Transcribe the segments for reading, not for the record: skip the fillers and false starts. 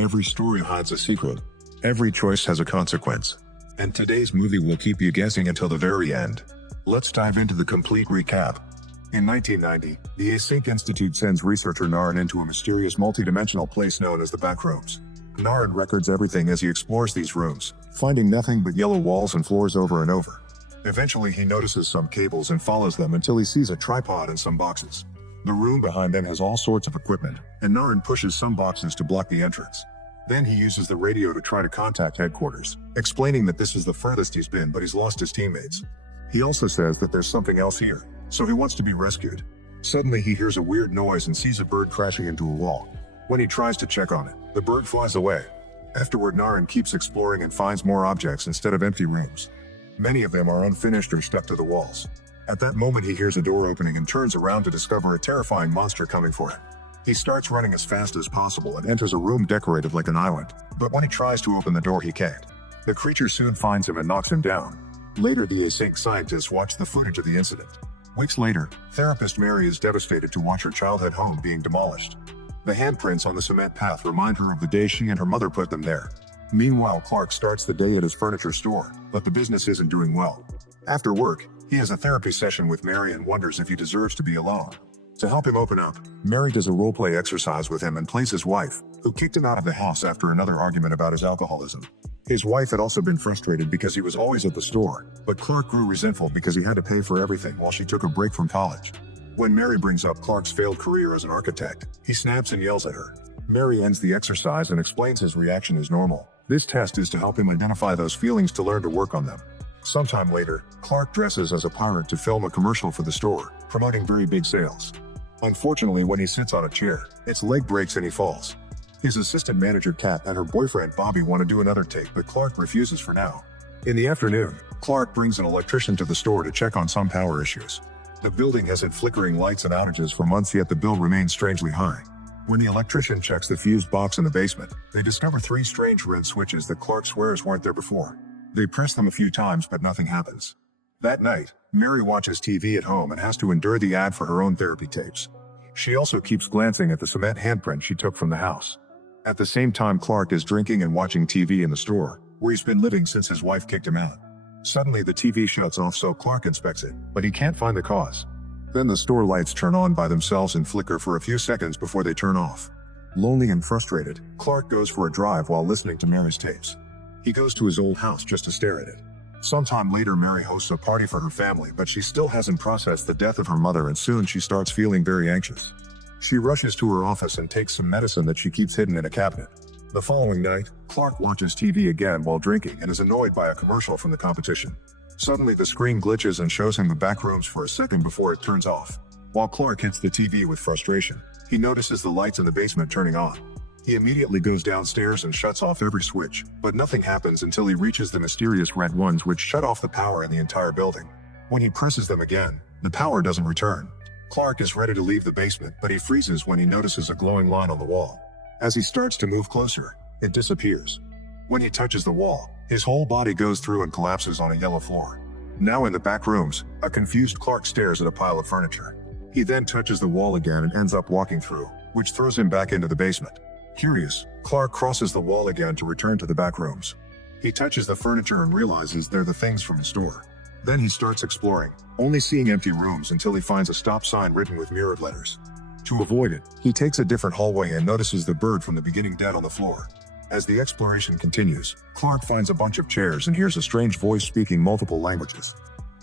Every story hides a secret. Every choice has a consequence. And today's movie will keep you guessing until the very end. Let's dive into the complete recap. In 1990, the Async Institute sends researcher Naren into a mysterious multi-dimensional place known as the Backrooms. Naren records everything as he explores these rooms, finding nothing but yellow walls and floors over and over. Eventually he notices some cables and follows them until he sees a tripod and some boxes. The room behind them has all sorts of equipment, and Naren pushes some boxes to block the entrance. Then he uses the radio to try to contact headquarters, explaining that this is the furthest he's been but he's lost his teammates. He also says that there's something else here, so he wants to be rescued. Suddenly he hears a weird noise and sees a bird crashing into a wall. When he tries to check on it, the bird flies away. Afterward, Naren keeps exploring and finds more objects instead of empty rooms. Many of them are unfinished or stuck to the walls. At that moment he hears a door opening and turns around to discover a terrifying monster coming for him. He starts running as fast as possible and enters a room decorated like an island, but when he tries to open the door he can't. The creature soon finds him and knocks him down. Later the Async scientists watch the footage of the incident. Weeks later, therapist Mary is devastated to watch her childhood home being demolished. The handprints on the cement path remind her of the day she and her mother put them there. Meanwhile, Clark starts the day at his furniture store, but the business isn't doing well. After work, he has a therapy session with Mary and wonders if he deserves to be alone. To help him open up, Mary does a role-play exercise with him and plays his wife, who kicked him out of the house after another argument about his alcoholism. His wife had also been frustrated because he was always at the store, but Clark grew resentful because he had to pay for everything while she took a break from college. When Mary brings up Clark's failed career as an architect, he snaps and yells at her. Mary ends the exercise and explains his reaction is normal. This test is to help him identify those feelings to learn to work on them. Sometime later, Clark dresses as a pirate to film a commercial for the store, promoting very big sales. Unfortunately, when he sits on a chair, its leg breaks and he falls. His assistant manager Kat and her boyfriend Bobby want to do another take, but Clark refuses for now. In the afternoon, Clark brings an electrician to the store to check on some power issues. The building has had flickering lights and outages for months, yet the bill remains strangely high. When the electrician checks the fuse box in the basement, they discover 3 strange red switches that Clark swears weren't there before. They press them a few times but nothing happens. That night, Mary watches TV at home and has to endure the ad for her own therapy tapes. She also keeps glancing at the cement handprint she took from the house. At the same time, Clark is drinking and watching TV in the store, where he's been living since his wife kicked him out. Suddenly the TV shuts off, so Clark inspects it, but he can't find the cause. Then the store lights turn on by themselves and flicker for a few seconds before they turn off. Lonely and frustrated, Clark goes for a drive while listening to Mary's tapes. He goes to his old house just to stare at it. Sometime later, Mary hosts a party for her family, but she still hasn't processed the death of her mother, and soon she starts feeling very anxious. She rushes to her office and takes some medicine that she keeps hidden in a cabinet. The following night, Clark watches TV again while drinking and is annoyed by a commercial from the competition. Suddenly the screen glitches and shows him the back rooms for a second before it turns off. While Clark hits the TV with frustration, he notices the lights in the basement turning on. He immediately goes downstairs and shuts off every switch, but nothing happens until he reaches the mysterious red ones which shut off the power in the entire building. When he presses them again, the power doesn't return. Clark is ready to leave the basement, but he freezes when he notices a glowing line on the wall. As he starts to move closer, it disappears. When he touches the wall, his whole body goes through and collapses on a yellow floor. Now in the back rooms, a confused Clark stares at a pile of furniture. He then touches the wall again and ends up walking through, which throws him back into the basement. Curious, Clark crosses the wall again to return to the back rooms. He touches the furniture and realizes they're the things from the store. Then he starts exploring, only seeing empty rooms until he finds a stop sign written with mirrored letters. To avoid it, he takes a different hallway and notices the bird from the beginning dead on the floor. As the exploration continues, Clark finds a bunch of chairs and hears a strange voice speaking multiple languages.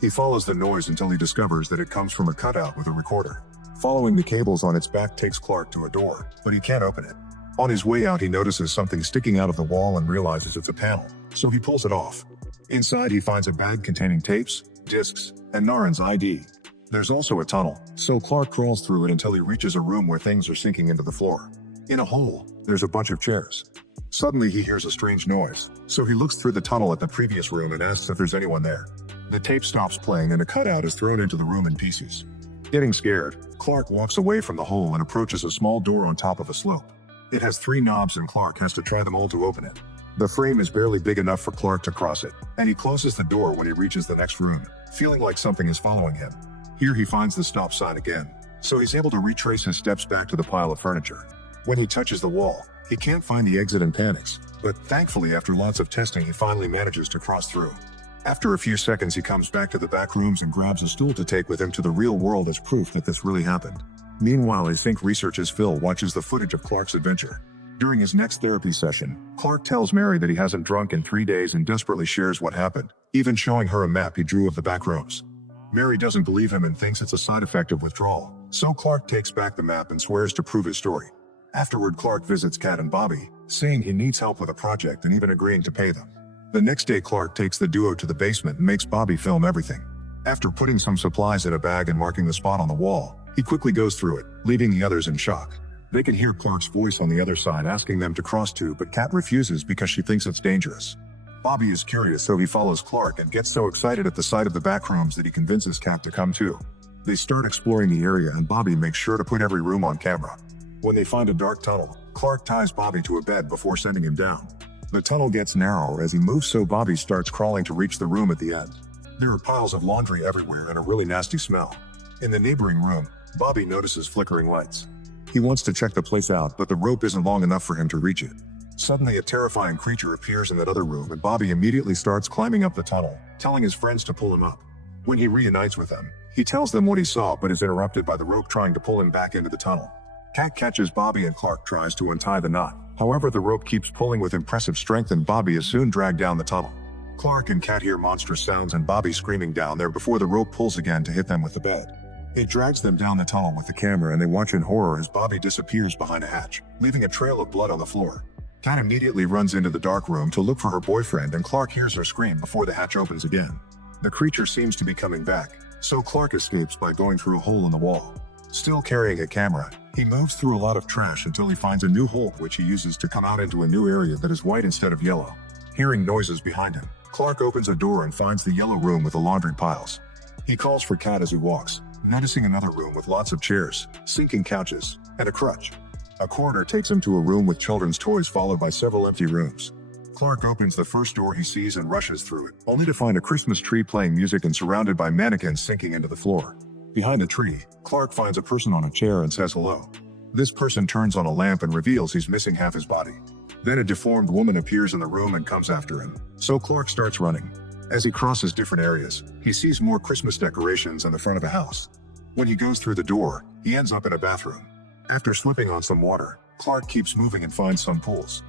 He follows the noise until he discovers that it comes from a cutout with a recorder. Following the cables on its back takes Clark to a door, but he can't open it. On his way out, he notices something sticking out of the wall and realizes it's a panel, so he pulls it off. Inside, he finds a bag containing tapes, discs, and Naren's ID. There's also a tunnel, so Clark crawls through it until he reaches a room where things are sinking into the floor. In a hole, there's a bunch of chairs. Suddenly, he hears a strange noise, so he looks through the tunnel at the previous room and asks if there's anyone there. The tape stops playing and a cutout is thrown into the room in pieces. Getting scared, Clark walks away from the hole and approaches a small door on top of a slope. It has 3 knobs and Clark has to try them all to open it. The frame is barely big enough for Clark to cross it, and he closes the door when he reaches the next room, feeling like something is following him. Here he finds the stop sign again, so he's able to retrace his steps back to the pile of furniture. When he touches the wall, he can't find the exit and panics, but thankfully after lots of testing he finally manages to cross through. After a few seconds he comes back to the back rooms and grabs a stool to take with him to the real world as proof that this really happened. Meanwhile, as Sync researches, Phil watches the footage of Clark's adventure. During his next therapy session, Clark tells Mary that he hasn't drunk in 3 days and desperately shares what happened, even showing her a map he drew of the back rooms. Mary doesn't believe him and thinks it's a side effect of withdrawal, so Clark takes back the map and swears to prove his story. Afterward, Clark visits Kat and Bobby, saying he needs help with a project and even agreeing to pay them. The next day, Clark takes the duo to the basement and makes Bobby film everything. After putting some supplies in a bag and marking the spot on the wall, he quickly goes through it, leaving the others in shock. They can hear Clark's voice on the other side asking them to cross too, but Kat refuses because she thinks it's dangerous. Bobby is curious, so he follows Clark and gets so excited at the sight of the back rooms that he convinces Kat to come too. They start exploring the area and Bobby makes sure to put every room on camera. When they find a dark tunnel, Clark ties Bobby to a bed before sending him down. The tunnel gets narrower as he moves, so Bobby starts crawling to reach the room at the end. There are piles of laundry everywhere and a really nasty smell. In the neighboring room, Bobby notices flickering lights. He wants to check the place out, but the rope isn't long enough for him to reach it. Suddenly, a terrifying creature appears in that other room and Bobby immediately starts climbing up the tunnel, telling his friends to pull him up. When he reunites with them, he tells them what he saw but is interrupted by the rope trying to pull him back into the tunnel. Kat catches Bobby and Clark tries to untie the knot. However, the rope keeps pulling with impressive strength and Bobby is soon dragged down the tunnel. Clark and Kat hear monstrous sounds and Bobby screaming down there before the rope pulls again to hit them with the bed. It drags them down the tunnel with the camera and they watch in horror as Bobby disappears behind a hatch, leaving a trail of blood on the floor. Kat immediately runs into the dark room to look for her boyfriend and Clark hears her scream before the hatch opens again. The creature seems to be coming back, so Clark escapes by going through a hole in the wall. Still carrying a camera, he moves through a lot of trash until he finds a new hole which he uses to come out into a new area that is white instead of yellow. Hearing noises behind him, Clark opens a door and finds the yellow room with the laundry piles. He calls for Kat as he walks, noticing another room with lots of chairs, sinking couches, and a crutch. A corridor takes him to a room with children's toys followed by several empty rooms. Clark opens the first door he sees and rushes through it, only to find a Christmas tree playing music and surrounded by mannequins sinking into the floor. Behind the tree, Clark finds a person on a chair and says hello. This person turns on a lamp and reveals he's missing half his body. Then a deformed woman appears in the room and comes after him, so Clark starts running. As he crosses different areas, he sees more Christmas decorations in the front of a house. When he goes through the door, he ends up in a bathroom. After slipping on some water, Clark keeps moving and finds some pools.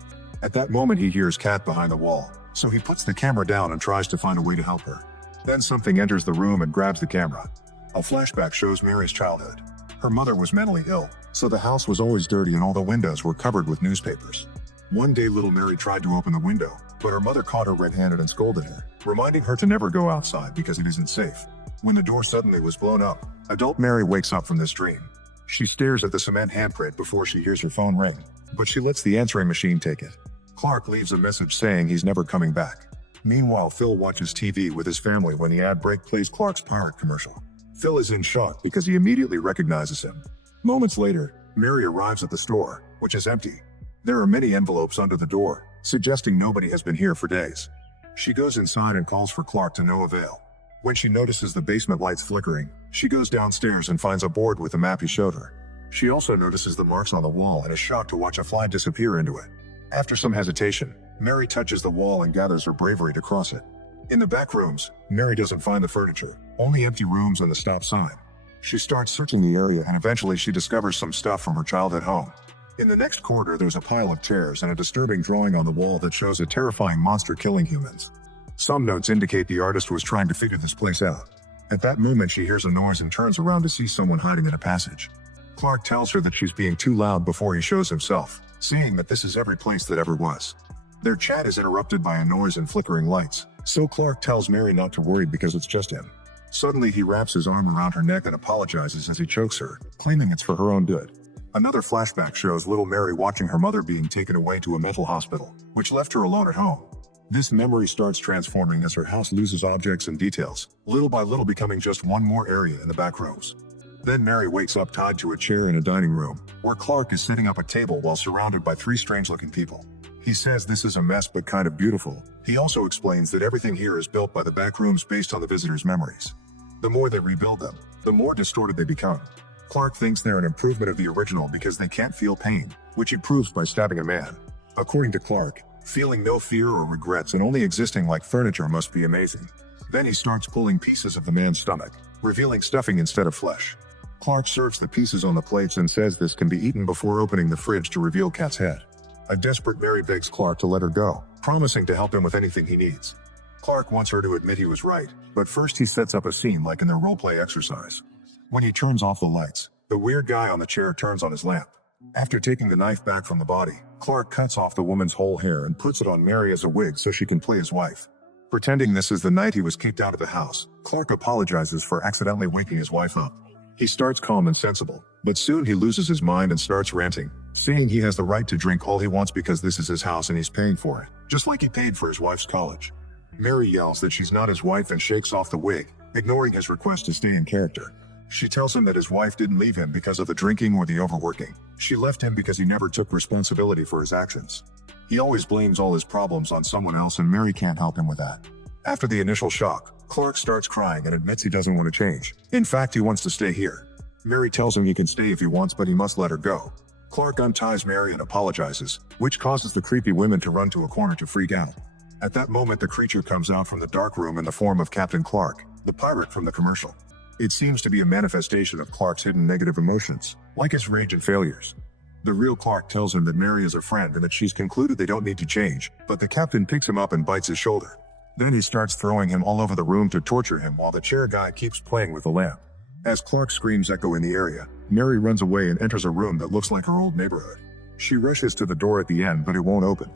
At that moment he hears Kat behind the wall, so he puts the camera down and tries to find a way to help her. Then something enters the room and grabs the camera. A flashback shows Mary's childhood. Her mother was mentally ill, so the house was always dirty and all the windows were covered with newspapers. One day little Mary tried to open the window, but her mother caught her red-handed and scolded her, reminding her to never go outside because it isn't safe. When the door suddenly was blown up, adult Mary wakes up from this dream. She stares at the cement handprint before she hears her phone ring, but she lets the answering machine take it. Clark leaves a message saying he's never coming back. Meanwhile, Phil watches TV with his family when the ad break plays Clark's pirate commercial. Phil is in shock because he immediately recognizes him. Moments later, Mary arrives at the store, which is empty. There are many envelopes under the door, suggesting nobody has been here for days. She goes inside and calls for Clark to no avail. When she notices the basement lights flickering, she goes downstairs and finds a board with the map he showed her. She also notices the marks on the wall and is shocked to watch a fly disappear into it. After some hesitation, Mary touches the wall and gathers her bravery to cross it. In the back rooms, Mary doesn't find the furniture, only empty rooms and the stop sign. She starts searching the area and eventually she discovers some stuff from her childhood home. In the next corridor there's a pile of chairs and a disturbing drawing on the wall that shows a terrifying monster killing humans. Some notes indicate the artist was trying to figure this place out. At that moment she hears a noise and turns around to see someone hiding in a passage. Clark tells her that she's being too loud before he shows himself, saying that this is every place that ever was. Their chat is interrupted by a noise and flickering lights, so Clark tells Mary not to worry because it's just him. Suddenly he wraps his arm around her neck and apologizes as he chokes her, claiming it's for her own good. Another flashback shows little Mary watching her mother being taken away to a mental hospital, which left her alone at home. This memory starts transforming as her house loses objects and details, little by little becoming just one more area in the back rooms. Then Mary wakes up tied to a chair in a dining room, where Clark is setting up a table while surrounded by three strange-looking people. He says this is a mess but kind of beautiful. He also explains that everything here is built by the back rooms based on the visitors' memories. The more they rebuild them, the more distorted they become. Clark thinks they're an improvement of the original because they can't feel pain, which he proves by stabbing a man. According to Clark, feeling no fear or regrets and only existing like furniture must be amazing. Then he starts pulling pieces of the man's stomach, revealing stuffing instead of flesh. Clark serves the pieces on the plates and says this can be eaten before opening the fridge to reveal Kat's head. A desperate Mary begs Clark to let her go, promising to help him with anything he needs. Clark wants her to admit he was right, but first he sets up a scene like in their roleplay exercise. When he turns off the lights, the weird guy on the chair turns on his lamp. After taking the knife back from the body, Clark cuts off the woman's whole hair and puts it on Mary as a wig so she can play his wife. Pretending this is the night he was kicked out of the house, Clark apologizes for accidentally waking his wife up. He starts calm and sensible, but soon he loses his mind and starts ranting, saying he has the right to drink all he wants because this is his house and he's paying for it, just like he paid for his wife's college. Mary yells that she's not his wife and shakes off the wig, ignoring his request to stay in character. She tells him that his wife didn't leave him because of the drinking or the overworking. She left him because he never took responsibility for his actions. He always blames all his problems on someone else and Mary can't help him with that. After the initial shock, Clark starts crying and admits he doesn't want to change. In fact, he wants to stay here. Mary tells him he can stay if he wants, but he must let her go. Clark unties Mary and apologizes, which causes the creepy women to run to a corner to freak out. At that moment, the creature comes out from the dark room in the form of Captain Clark, the pirate from the commercial. It seems to be a manifestation of Clark's hidden negative emotions, like his rage and failures. The real Clark tells him that Mary is a friend and that she's concluded they don't need to change, but the captain picks him up and bites his shoulder. Then he starts throwing him all over the room to torture him while the chair guy keeps playing with the lamp. As Clark's screams echo in the area, Mary runs away and enters a room that looks like her old neighborhood. She rushes to the door at the end, but it won't open.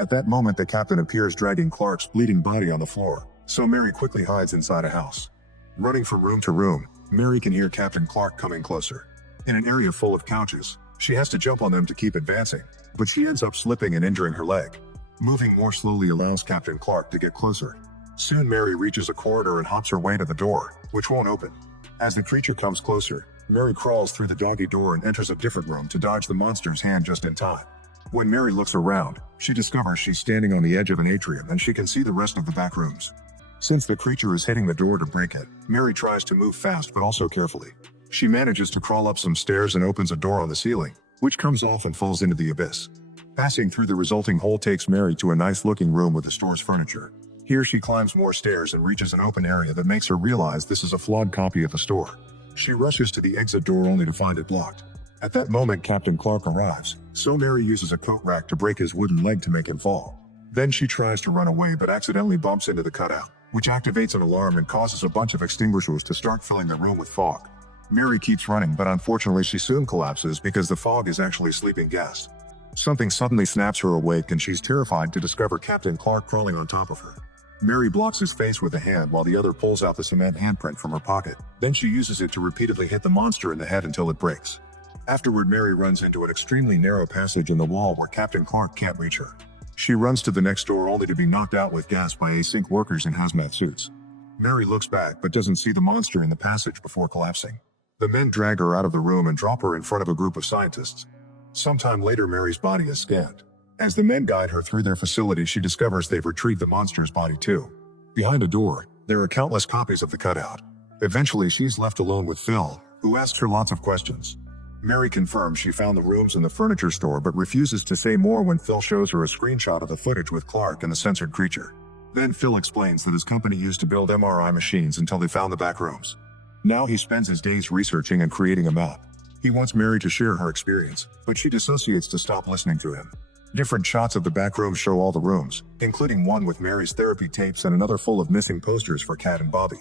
At that moment, the captain appears dragging Clark's bleeding body on the floor, so Mary quickly hides inside a house. Running from room to room, Mary can hear Captain Clark coming closer. In an area full of couches, she has to jump on them to keep advancing, but she ends up slipping and injuring her leg. Moving more slowly allows Captain Clark to get closer. Soon Mary reaches a corridor and hops her way to the door, which won't open. As the creature comes closer, Mary crawls through the doggy door and enters a different room to dodge the monster's hand just in time. When Mary looks around, she discovers she's standing on the edge of an atrium and she can see the rest of the back rooms. Since the creature is hitting the door to break it, Mary tries to move fast but also carefully. She manages to crawl up some stairs and opens a door on the ceiling, which comes off and falls into the abyss. Passing through the resulting hole takes Mary to a nice-looking room with the store's furniture. Here she climbs more stairs and reaches an open area that makes her realize this is a flawed copy of the store. She rushes to the exit door only to find it blocked. At that moment, Captain Clark arrives, so Mary uses a coat rack to break his wooden leg to make him fall. Then she tries to run away but accidentally bumps into the cutout, which activates an alarm and causes a bunch of extinguishers to start filling the room with fog. Mary keeps running, but unfortunately she soon collapses because the fog is actually sleeping gas. Something suddenly snaps her awake and she's terrified to discover Captain Clark crawling on top of her. Mary blocks his face with a hand while the other pulls out the cement handprint from her pocket. Then she uses it to repeatedly hit the monster in the head until it breaks. Afterward, Mary runs into an extremely narrow passage in the wall where Captain Clark can't reach her. She runs to the next door only to be knocked out with gas by async workers in hazmat suits. Mary looks back but doesn't see the monster in the passage before collapsing. The men drag her out of the room and drop her in front of a group of scientists. Sometime later, Mary's body is scanned. As the men guide her through their facility, she discovers they've retrieved the monster's body too. Behind a door, there are countless copies of the cutout. Eventually, she's left alone with Phil, who asks her lots of questions. Mary confirms she found the rooms in the furniture store but refuses to say more when Phil shows her a screenshot of the footage with Clark and the censored creature. Then Phil explains that his company used to build MRI machines until they found the back rooms. Now he spends his days researching and creating a map. He wants Mary to share her experience, but she dissociates to stop listening to him. Different shots of the back rooms show all the rooms, including one with Mary's therapy tapes and another full of missing posters for Kat and Bobby.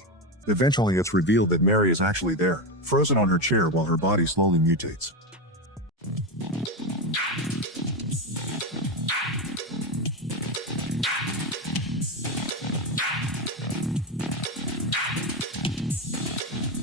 Eventually, it's revealed that Mary is actually there, frozen on her chair while her body slowly mutates.